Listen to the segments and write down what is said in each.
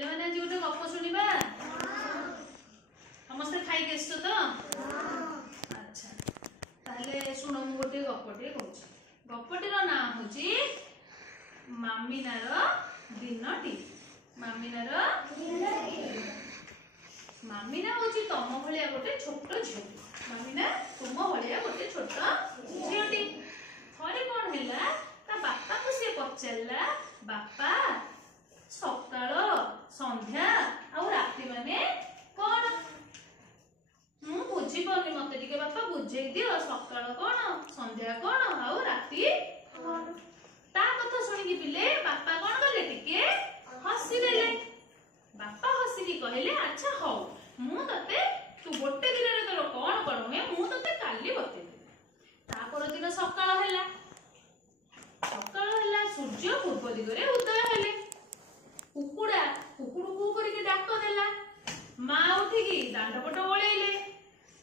पिले माने आज गोटे गप सुनिबा समस्त खाई के आसो तो अच्छा ताले सुनो मु गोटे गपटे कहूची गपटीर ना होची मामिनार दिनटी मामिनार मामिना होची तम भलिया गोटे छोट झियो मामिना तुम भलिया गोटे छोट झियोटी थरे कोन हैला ता बापा को से पचरला बापा सकाळ संध्या आ राती माने कोन मु बुझी पनी मते टिके बापा बुझे दियो सकाळ कोन संध्या कोन आ राती कोन ता कथा सुनी कि पिले बापा कोन गले टिके हसी देले बापा हसी की कहले अच्छा हो मु तते तू गोटे दिन रे तोर कोन कोन हे मु तते काली बते ता पर दिन सकाळ हैला सूर्य पूर्व दिगरे उदय हेले कुकुड़ा कुकुड़ को करके डाक देला माँ उठिकी दांडपट ओळेइले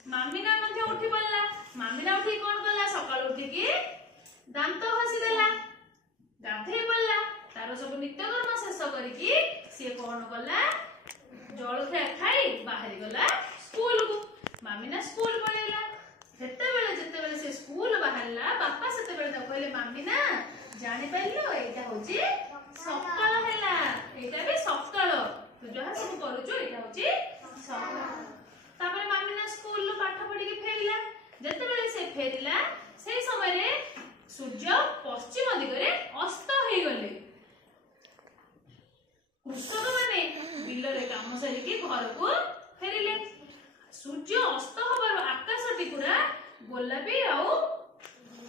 मामिना मध्ये उठी पड़ला मामिना उठी कोन कला सकाळ उठिकी दांत घसी देला गाधेई पड़ला तार सब नित्यकर्म शेष करिकी से कोन कला जलखिया खाई बाहरी गला स्कूल को मामिना स्कूल पळेला जेतेबेले से स्कूल बाहरला बापा सेतेबेले कहले मामिना जानि पाइलो एटा होची सकाळ हैला एटा भी सकाळ तू जहा सब करूचो एटा होची सकाळ तापर मामिना स्कूल पाठ पढी के फेरिला जेतेबेले से फेरिला सेही समय रे सूर्य पश्चिम दिगरे अस्त होई गले कृषक माने बिल रे काम सरी के घर को फेरिले सूर्य अस्त होबार आकाशटी पूरा गोलापी आउ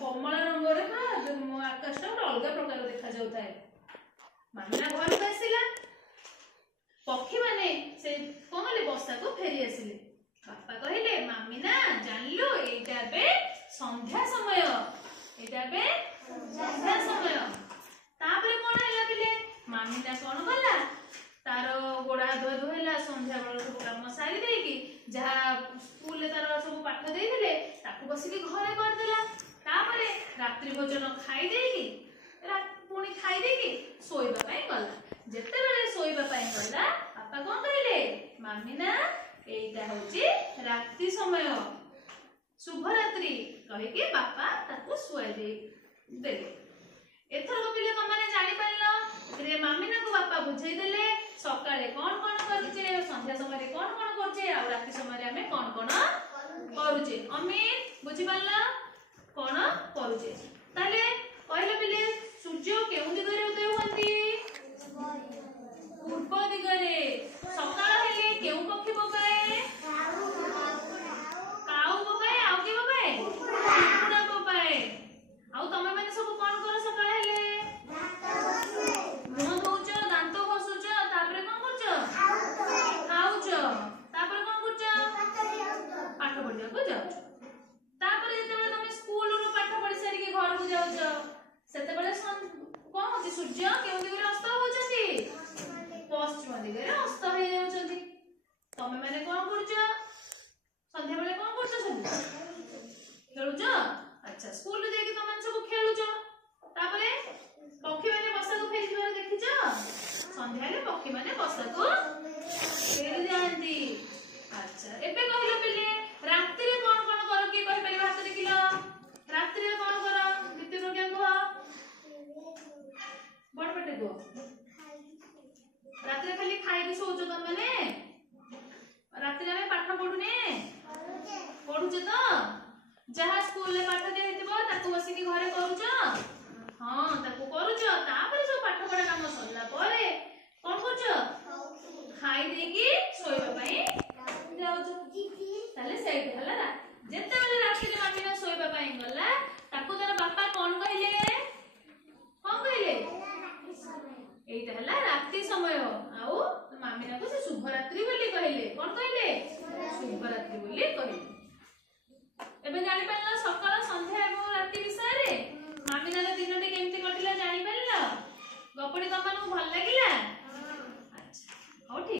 कमला रंगर आकाशटा अलग प्रकार देखा जाता है मामिना घर को आसिला पक्षी माने से कहले बसा को फेरी आसिले बापा कहले मामिना जानलो एटा बे संध्या समय एटा बे संध्या समय तापरे कोन हैला पिले मामिना कोन कला तार गोड़ा धुआ धुएला संध्या बेला सब काम सारी देकी जहा स्कूल ले तार सब पाठ देइले ताकू बसिकी घरे कर देला तापरे रात्रि भोजन खाई देकी पुणी खाई देकी सोइबा पई गला जेतेबेले सोइबा पई गला पापा कोन कहले मामिना एटा होची रात्रि समय शुभ रात्रि कहि के पापा ताकू सोइ देले एथर को पिले कमाने जानि पाइलो रे मामिना को पापा बुझाई देले सकाळे कोन कोन करछे संध्या समय रे कोन कोन करछे आ रात्रि समय रे हमें कोन कोन करूछे अमित बुझी पाला कोन करूछे ताले कहले पिले सूर्य केउ दिगरे उदय होंती पूर्व दिगरे सकाळ हेले केउ पक्षी पकाए काऊ पकाए आउ के पकाए कुकुड़ा पकाए आउ तमे माने सब कोन करो सकाळ हेले मुंह धोउछ दांत घसुछ तापरे कोन करछ खाउछ तापरे कोन करछ पाठ पढिया को जाउछ तापरे जेतेबेले तमे स्कूल रो पाठ पढि सारी के घर को जाउछ सेतेबेले कोन होची सूर्य केउ दिगरे अस्त होचंती पश्चिम दिगरे अस्त होई जाउछंती तमे माने कोन करछ संध्या बेले कोन करछ सब खेलुछ अच्छा स्कूल रे जाके तमे सब खेलुछ तापरे पक्षी माने बसा को फेरि जोर देखिछ संध्या रे पक्षी माने बसा को फेरि जांती अच्छा एबे कहिलो पिले रात्रि रे कोन कोन कर के कहि परिबा हाथ देखिलो रात्रि रे कोन कर नित्य प्रज्ञा को बड़ बटे को रात्रि खाली खाई के सोचो त माने रात्रि में पाठ पढुने पढुचे तो जहा स्कूल ले पाठ दे हेतिबो ताकू बसी के घरे करूछ हां ताकू करूछ तापरे सब पाठ पढा काम सरला परे कोन करछ खाई देकी सोइबा पई जाउछ ताले सेट हला जेते बेले रात्रि में मामिना सोइबा पई गला ताकू तोर बापा कोन कहले कोन कहले एटा हला रात्रि समय आउ मामिना को से शुभ रात्रि बोली कहले कोन कहले शुभ रात्रि बोली कहले एबे जानि पाइला सकाळ संध्या एवं रात्रि विषय रे मामिना रो दिनटे केमती कटिला जानि पाइला गपडी तमन भल लागिला।